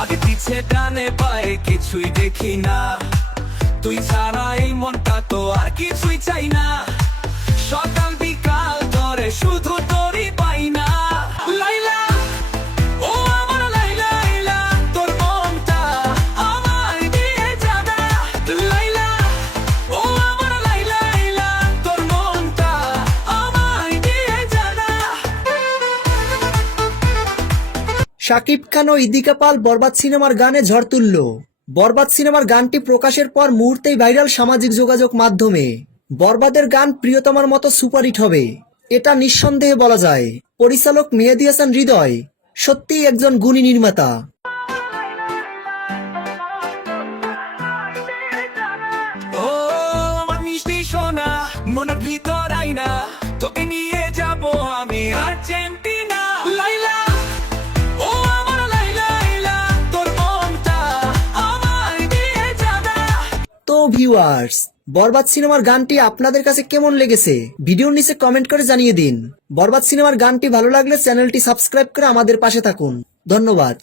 আগে পিছে ডানে পায়ে কিছুই দেখি না, তুই ছাড়া এই মনটা তো আর কিছুই চাই না। সকাল বিকাল ধরে শুধু তোরই পাই না। লাইলা, ও আমার লাইলা, লাইলা, তোর মনটা আমায় দিয়ে যাবে। লাইলা, ও আমার লাইলা, লাইলা, তোর মনটা আমায় দিয়ে যাবে। শাকিব খান ও ইদিকা পাল বরবাদ সিনেমার গানে ঝড় তুলল। বরবাদ সিনেমার গানটি প্রকাশের পর মুহূর্তেই ভাইরাল সামাজিক যোগাযোগ মাধ্যমে। বরবাদের গান প্রিয়তমার মতো সুপারহিট হবে, এটা নিঃসন্দেহে বলা যায়। পরিচালক মেহেদী হাসান হৃদয় সত্যিই একজন গুণী নির্মাতা। ও আমার মিষ্টি সোনা, মনের ভিতর আইনা, তোকে নিয়ে যাব আমি আর্জেন্টিনা। লাইলা, ও আমার লাইলা, লাইলা, তোর মনটা আমায় দিয়ে যাবে। তো ভিউয়ার্স, বরবাদ সিনেমার গানটি আপনাদের কাছে কেমন লেগেছে ভিডিওর নিচে কমেন্ট করে জানিয়ে দিন। বরবাদ সিনেমার গানটি ভালো লাগলে চ্যানেলটি সাবস্ক্রাইব করে আমাদের পাশে থাকুন। ধন্যবাদ।